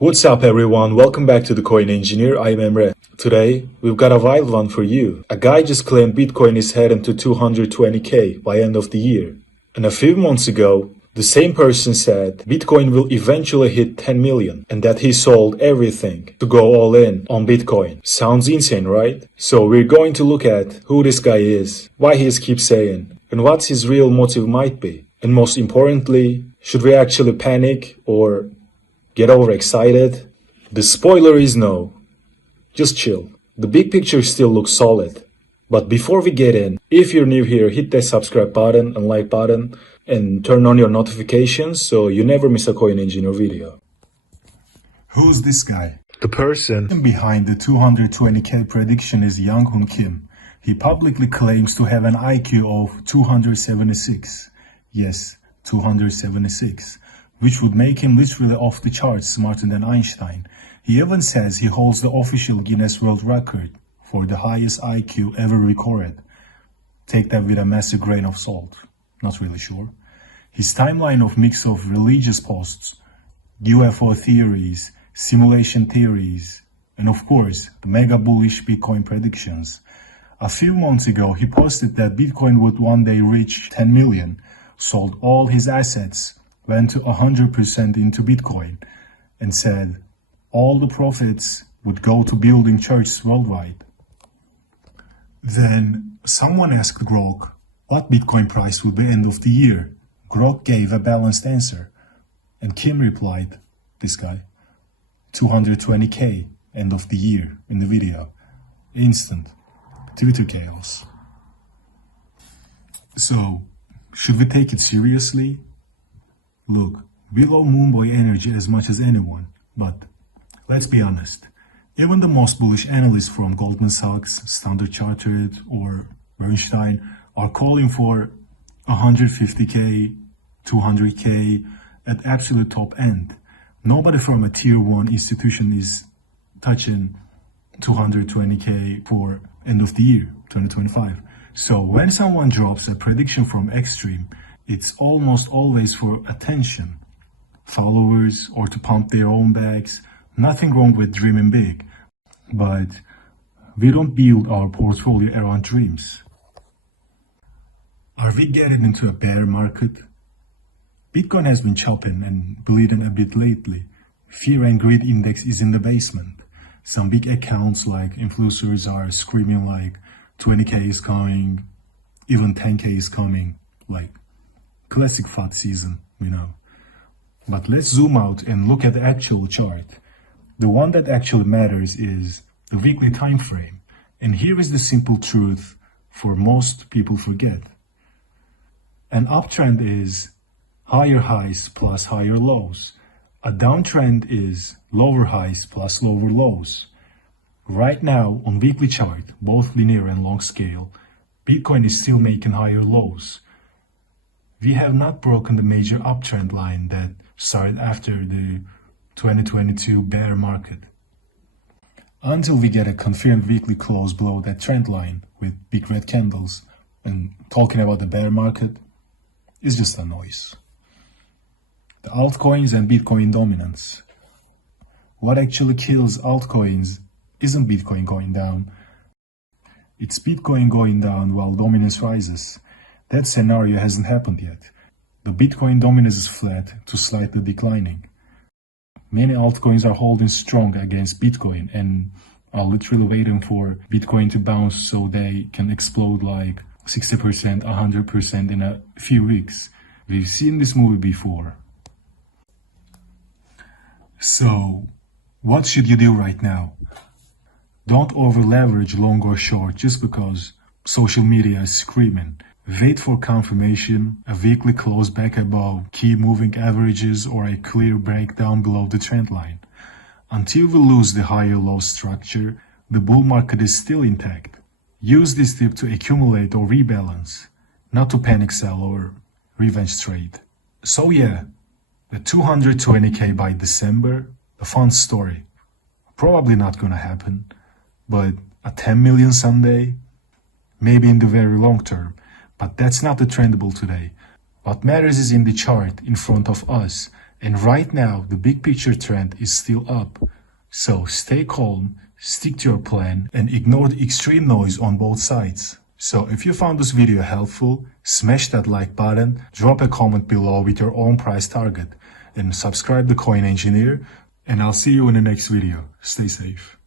What's up everyone, welcome back to the Coin Engineer, I'm Emre. Today, we've got a wild one for you. A guy just claimed Bitcoin is heading to 220k by end of the year. And a few months ago, the same person said Bitcoin will eventually hit 10 million and that he sold everything to go all in on Bitcoin. Sounds insane, right? So we're going to look at who this guy is, why he keeps saying, and what his real motive might be. And most importantly, should we actually panic or get overexcited? The spoiler is no. Just chill. The big picture still looks solid. But before we get in, if you're new here, hit that subscribe button and like button and turn on your notifications so you never miss a Coin Engineer video. Who's this guy? The person Behind the 220k prediction is Young-Hoon Kim. He publicly claims to have an IQ of 276. Yes, 276. Which would make him literally off the charts smarter than Einstein. He even says he holds the official Guinness World Record for the highest IQ ever recorded. Take that with a massive grain of salt. Not really sure. His timeline of mix of religious posts, UFO theories, simulation theories, and of course, the mega bullish Bitcoin predictions. A few months ago, he posted that Bitcoin would one day reach 10 million, sold all his assets, went to 100% into Bitcoin, and said all the profits would go to building churches worldwide. Then someone asked Grok what Bitcoin price would be end of the year. Grok gave a balanced answer, and Kim replied, this guy, 220k end of the year in the video. Instant Twitter chaos. So, should we take it seriously? Look, we love Moonboy energy as much as anyone, but let's be honest. Even the most bullish analysts from Goldman Sachs, Standard Chartered, or Bernstein are calling for 150k, 200k at absolute top end. Nobody from a tier 1 institution is touching 220k for end of the year, 2025. So when someone drops a prediction from Extreme, it's almost always for attention, followers, or to pump their own bags. Nothing wrong with dreaming big, but we don't build our portfolio around dreams. Are we getting into a bear market? Bitcoin has been chopping and bleeding a bit lately. Fear and greed index is in the basement. Some big accounts like influencers are screaming like 20k is coming, even 10k is coming, like classic FUD season, you know. But let's zoom out and look at the actual chart. The one that actually matters is the weekly time frame. And here is the simple truth for most people forget. An uptrend is higher highs plus higher lows. A downtrend is lower highs plus lower lows. Right now, on weekly chart, both linear and long scale, Bitcoin is still making higher lows. We have not broken the major uptrend line that started after the 2022 bear market. Until we get a confirmed weekly close below that trend line with big red candles, and talking about the bear market is just a noise. The altcoins and Bitcoin dominance. What actually kills altcoins isn't Bitcoin going down. It's Bitcoin going down while dominance rises. That scenario hasn't happened yet. The Bitcoin dominance is flat to slightly declining. Many altcoins are holding strong against Bitcoin and are literally waiting for Bitcoin to bounce so they can explode like 60%, 100% in a few weeks. We've seen this movie before. So, what should you do right now? Don't over leverage long or short just because social media is screaming. Wait for confirmation, a weekly close back above key moving averages, or a clear breakdown below the trend line. Until we lose the higher low structure, the bull market is still intact. Use this tip to accumulate or rebalance, not to panic sell or revenge trade. So yeah, the 220k by December, a fun story. Probably not gonna happen, but a 10 million someday, maybe in the very long term. But that's not the trendable today. What matters is in the chart in front of us, And right now, the big picture trend is still up. So stay calm, stick to your plan, and ignore the extreme noise on both sides. So if you found this video helpful, smash that like button, drop a comment below with your own price target, and subscribe to Coin Engineer, and I'll see you in the next video. Stay safe.